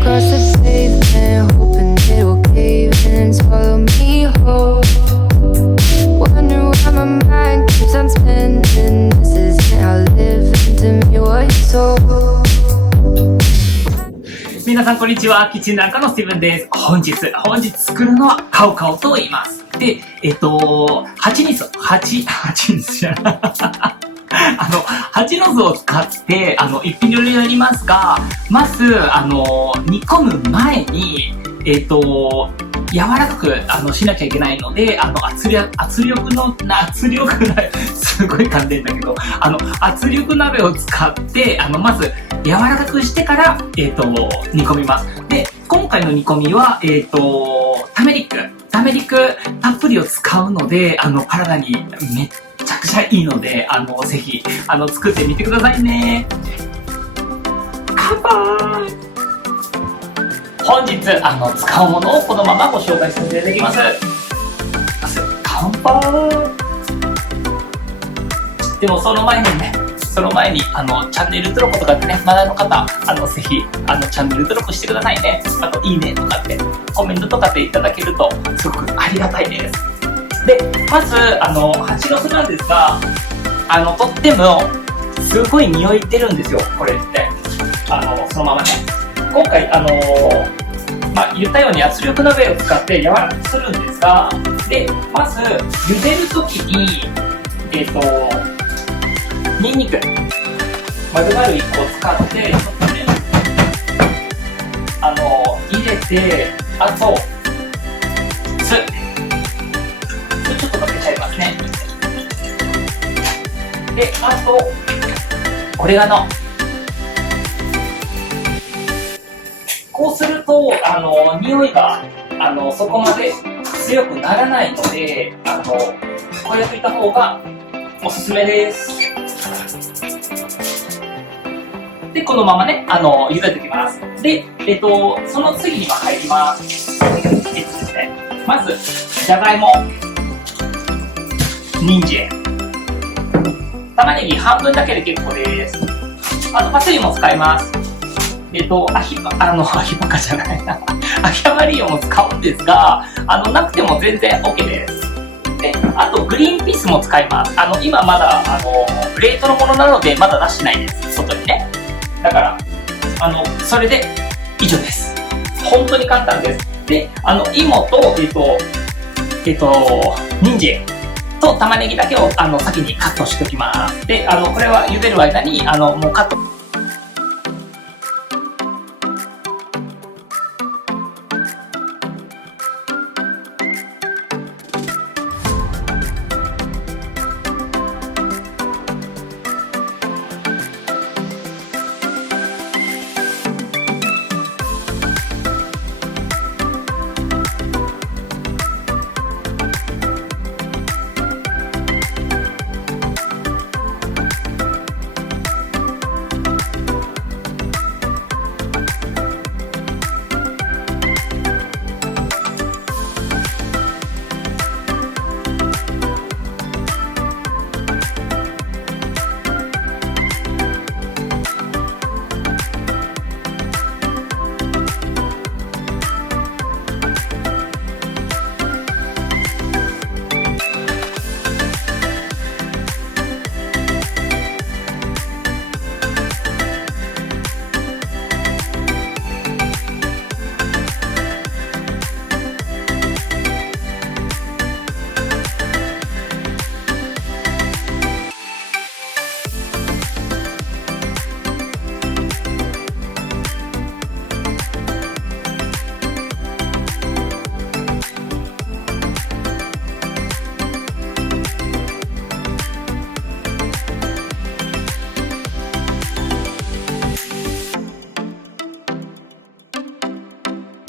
across the pavement, hoping it will cave in and swallow me whole. Wonder why my mind keeps on spinning. This isn't how living to me what you sold. 皆さんこんにちは、キッチンなんかのスティーブンです。本日作るのはカオカオと言います。で、蜂の巣を使って一品料理になりますが、まず煮込む前に柔らかくしなきゃいけないので、圧力鍋すごい噛んでんだけど、圧力鍋を使ってまず柔らかくしてから煮込みます。で、今回の煮込みはターメリックたっぷりを使うので体にめっちゃくちゃいいのでぜひ作ってみてくださいね。乾杯。本日使うものをこのままご紹介させていただきます。乾杯。でもその前にチャンネル登録とかってね、まだの方ぜひチャンネル登録してくださいね。あといいねとかってコメントとかっていただけるとすごくありがたいです。で、まず蜂の巣なんですがとってもすごい匂い出るんですよ。これってそのままね、今回言ったように圧力鍋を使って柔らかくするんですが、でまず茹でるときにニンニク丸々1個使って入れて、あと酢ちょっとかけちゃいますね。で、あとオレガノ。こうすると匂いがそこまで強くならないのでこうやっていた方がおすすめです。で、このままね茹でておきます。で、その次には入ります。ですね、まずじゃがいも、人参、玉ねぎ半分だけで結構です。あとパセリも使います。アヒバカじゃないなアヒアマリーヨも使うんですがなくても全然 OK です。で、あとグリーンピースも使います。今まだ冷凍のものなのでまだ出してないです、外にね。だからそれで以上です。本当に簡単です。で、芋と人参と玉ねぎだけを先にカットしておきます。で、これは茹でる間にもうカット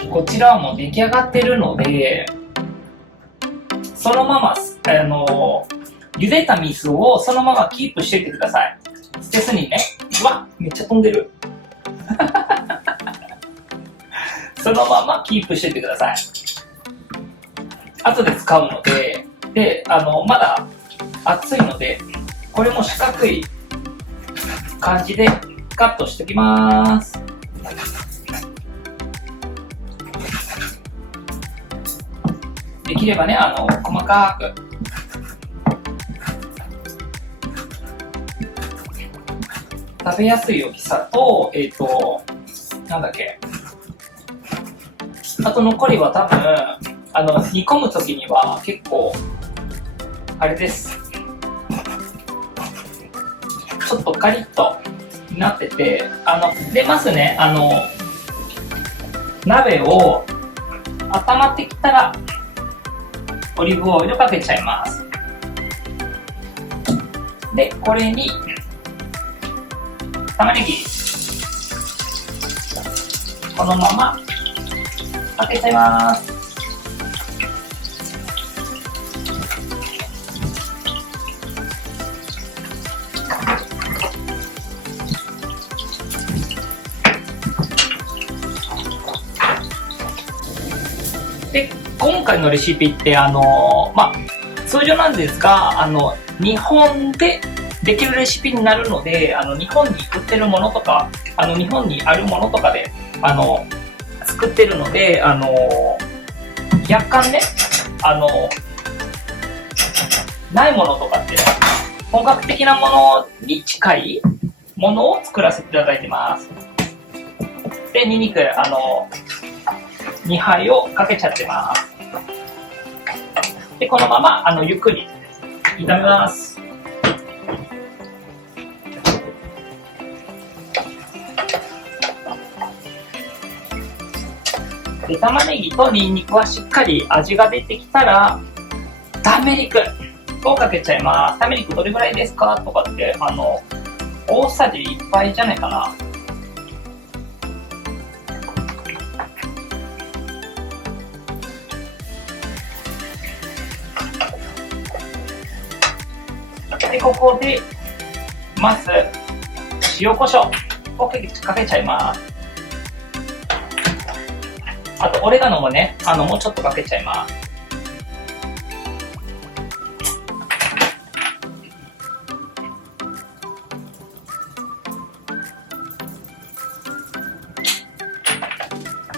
こちらはもう出来上がってるので、そのまま茹でた水をそのままキープしておいてください。捨てずにね。うわ、めっちゃ飛んでるそのままキープしておいてください。後で使うので、まだ熱いので、これも四角い感じでカットしておきます。きればね、細かく。食べやすい大きさと、なんだっけ。あと残りは多分、煮込むときには結構、あれです。ちょっとカリッとなってて、で、まずね、鍋を温まってきたら、オリーブオイルかけちゃいます。で、これに、玉ねぎ、このままかけちゃいます。で、今回のレシピって通常なんですが日本でできるレシピになるので日本に売ってるものとか日本にあるものとかで作ってるので若干ねないものとかって本格的なものに近いものを作らせていただいてます。で、ニンニク2杯をかけちゃってます。で、このままゆっくり炒めます。で、玉ねぎとニンニクはしっかり味が出てきたらターメリックをかけちゃいます。ターメリックどれぐらいですかとかって大さじ1杯じゃないかな。で、ここでまず塩コショウをかけちゃいます。あとオレガノもねもうちょっとかけちゃいます。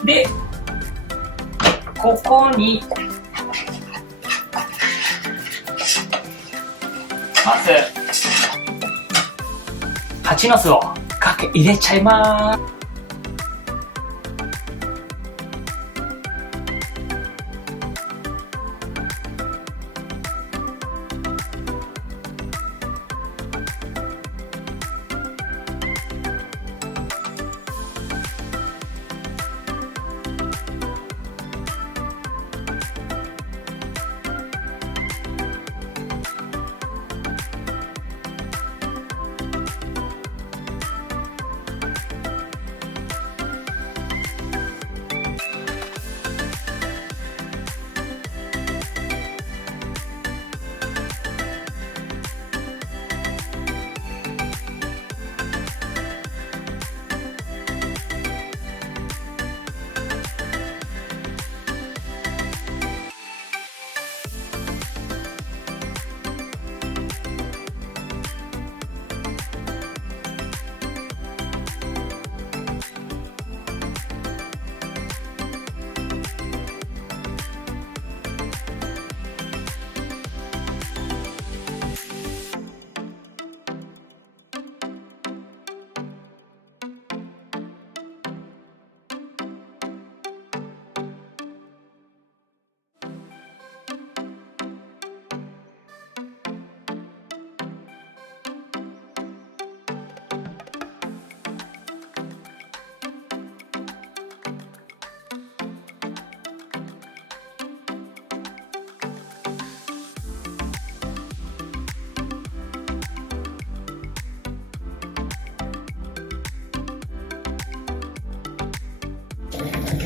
で、ここにまず蜂の巣を入れちゃいます。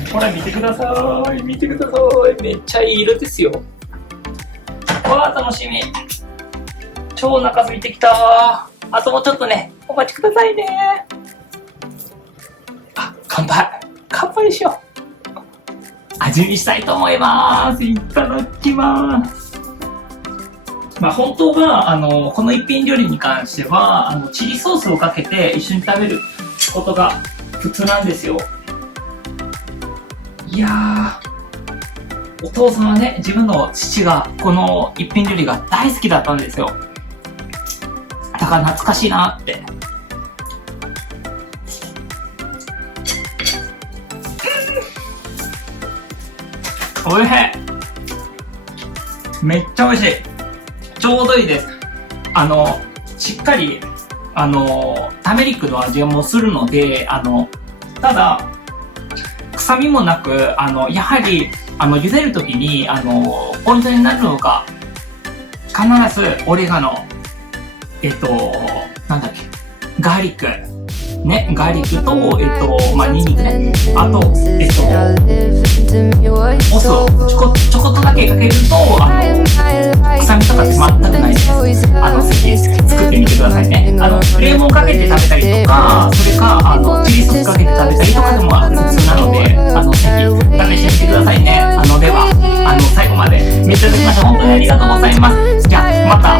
ほら見てください、見てください、めっちゃいい色ですよ。わあ楽しみ。超お腹空いてきた。あともうちょっとね、お待ちくださいね。あ、乾杯。乾杯しよう。味見したいと思います。いただきます。本当はこの一品料理に関してはチリソースをかけて一緒に食べることが普通なんですよ。いやー、お父さんはね、自分の父がこの一品料理が大好きだったんですよ。だから懐かしいなって。おいしい。めっちゃ美味しい。ちょうどいいです。しっかり、ターメリックの味がもうするので、ただ、臭みもなく、やはり、茹でるときに、ポイントになるのが、必ずオレガノ、なんだっけ、ガーリック。ね、ガーリックと、ニンニクね。あと、お酢をちょこっとだけかけると、臭みとかって全くないです。ぜひ作ってみてくださいね。レモンかけて食べたりとか、それか、チリソースかけて食べたりとかでも普通なので、ぜひ試してみてくださいね。では、最後まで見ていただきまして本当にありがとうございます。じゃあ、また。